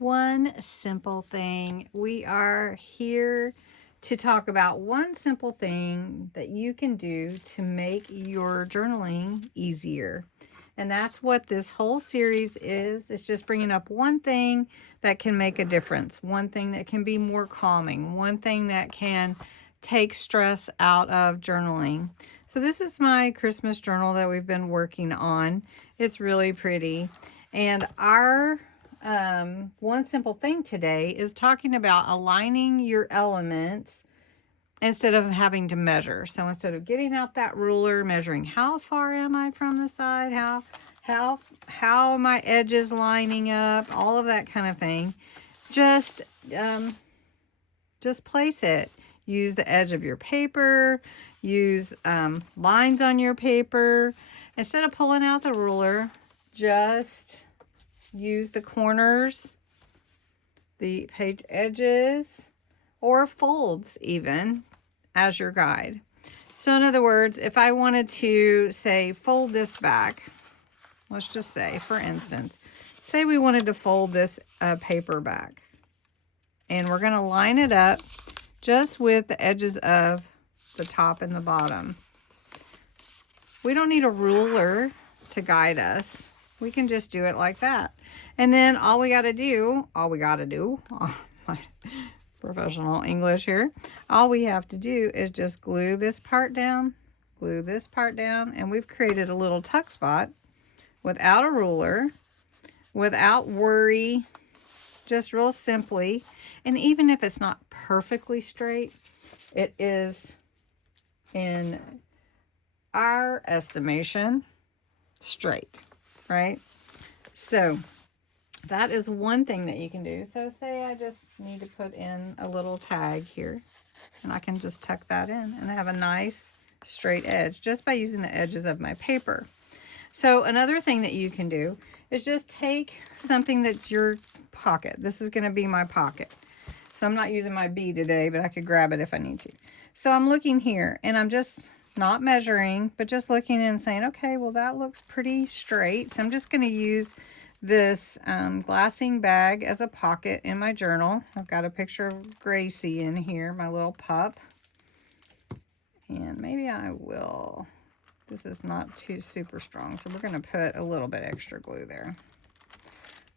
One simple thing. We are here to talk about one simple thing that you can do to make your journaling easier. And that's what this whole series is. It's just bringing up one thing that can make a difference, one thing that can be more calming, one thing that can take stress out of journaling. So this is my Christmas journal that we've been working on. It's really pretty. And our one simple thing today is talking about aligning your elements instead of having to measure. So instead of getting out that ruler, measuring how far am I from the side, how are my edges lining up, all of that kind of thing, just place it. Use the edge of your paper, use lines on your paper. Instead of pulling out the ruler, just use the corners, the page edges, or folds even as your guide. So in other words, if I wanted to say fold this back, let's just say, for instance, say we wanted to fold this paper back, and we're going to line it up just with the edges of the top and the bottom. We don't need a ruler to guide us. We can just do it like that. And then all we got to do, oh, my professional English here, all we have to do is just glue this part down, and we've created a little tuck spot without a ruler, without worry, just real simply. And even if it's not perfectly straight, it is, in our estimation, straight, right? So that is one thing that you can do. So say I just need to put in a little tag here, and I can just tuck that in, and I have a nice straight edge just by using the edges of my paper. So another thing that you can do is just take something that's your pocket. This is going to be my pocket. So I'm not using my bee today, but I could grab it if I need to. So I'm looking here, and I'm just not measuring, but just looking and saying, okay, well, that looks pretty straight. So I'm just going to use this glassing bag as a pocket in my journal. I've got a picture of Gracie in here, my little pup. And maybe I will, this is not too super strong, so we're going to put a little bit extra glue there.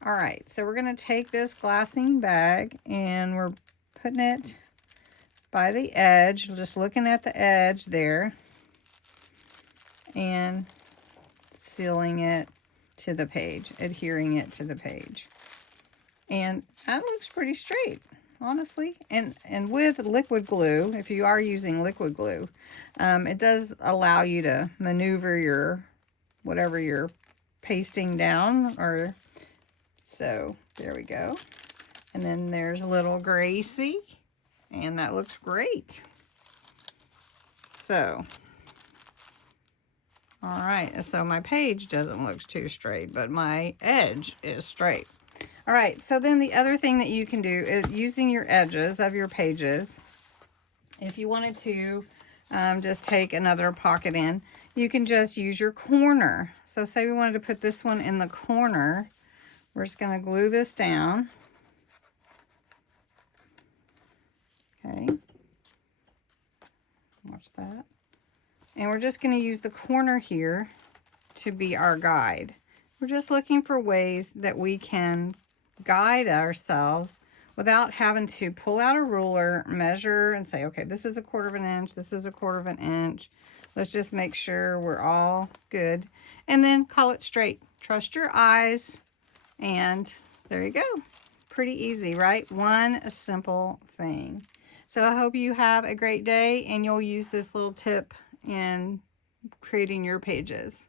All right, so we're going to take this glassing bag, and we're putting it by the edge, just looking at the edge there, and sealing it to the page, adhering it to the page. And that looks pretty straight, honestly. And with liquid glue, if you are using liquid glue, it does allow you to maneuver your, whatever you're pasting down, or so there we go. And then there's little Gracie, and that looks great. So, all right, so my page doesn't look too straight, but my edge is straight. All right, so then the other thing that you can do is using your edges of your pages. If you wanted to just take another pocket in, you can just use your corner. So say we wanted to put this one in the corner. We're just going to glue this down. Okay. Watch that. And we're just going to use the corner here to be our guide. We're just looking for ways that we can guide ourselves without having to pull out a ruler, measure, and say, okay, this is 1/4 inch, this is 1/4 inch. Let's just make sure we're all good. And then call it straight. Trust your eyes. And there you go. Pretty easy, right? One simple thing. So I hope you have a great day, and you'll use this little tip in creating your pages.